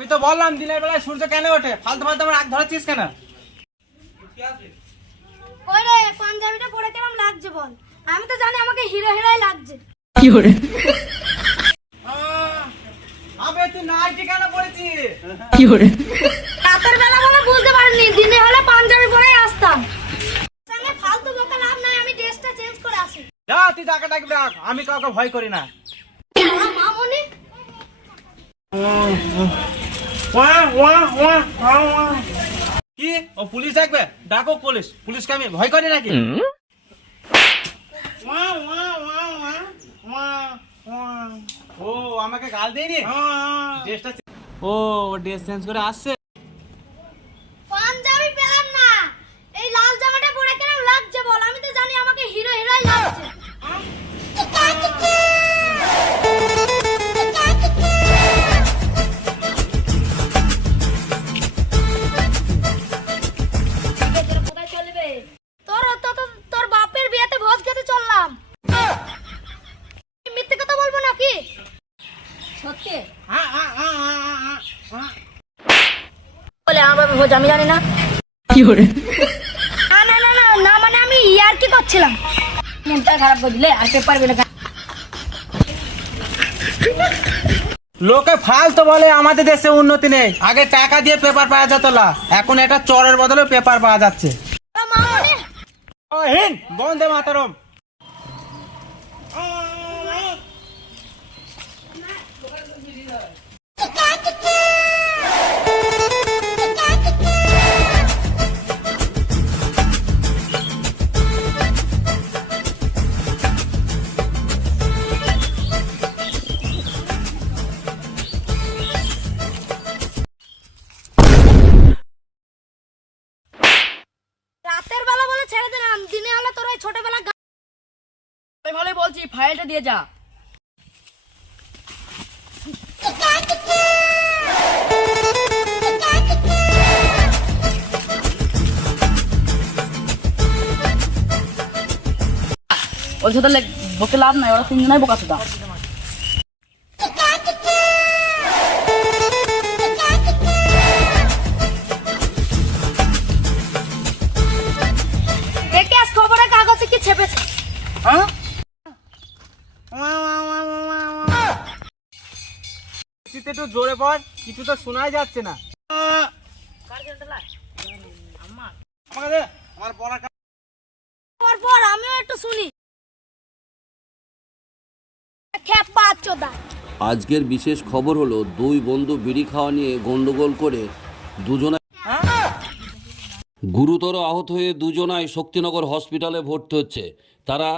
আমি তো বললাম দিনের বেলায় সূর্য কেন ওঠে? ফালতু ফালতু আমার আগ ধরেছিস কেন? ওই পাঞ্জাবিটা পরে কেমন লাগছে বল? আমি তো জানি আমাকে হিরো হিরোই লাগছে। আহ, আবে তুই নাইটি কেন পড়েছিস রাতের বেলা বলে বুঝতে পারিনি দিনে হলে পাঞ্জাবি পরেই আসতাম। সঙ্গে ফালতু বকা লাভ নাই আমি ড্রেসটা চেঞ্জ করে আসি। যা তুই যাকে ডাকবি ডাক আমি কাউকে ভয় করি না। কি? ও পুলিশ ডাকবে? ডাকো পুলিশ। পুলিশকে আমি ভয় করি নাকি? ও আমাকে গাল দেয়নি? ড্রেসটা ও ড্রেস চেঞ্জ করে আসছে? আমার বাপের ভোজ আমি জানি না। না না না না না মানে আমি ইয়ার কি করছিলাম? মনটা খারাপ করে দিলে আর পেপার বেলে লোকে ফালতু বলে আমাদের দেশে উন্নতি নেই। আগে টাকা দিয়ে পেপার পাওয়া যেত না। এখন এটা চরের বদলে পেপার পাওয়া যাচ্ছে। বন্দে মাতারম। দিনে হলে তোর ওই ছোটবেলা ভালোই বলছি ফাইলটা দিয়ে যা। বলছে তাহলে বকে লাভ নাই, ওরা তিনজনাই বোকা সুদা শীতে একটু জোরে পড় কিছু তো শোনাই যাচ্ছে না। আমার পড়ার পর পর আমিও একটু শুনি। আজকের বিশেষ খবর হলো দুই বন্ধু বিড়ি খাওয়া নিয়ে গন্ডগোল করে দুজনাই গুরুতর আহত হয়ে দুজনাই শক্তিনগর হসপিটালে ভর্তি হচ্ছে। তারা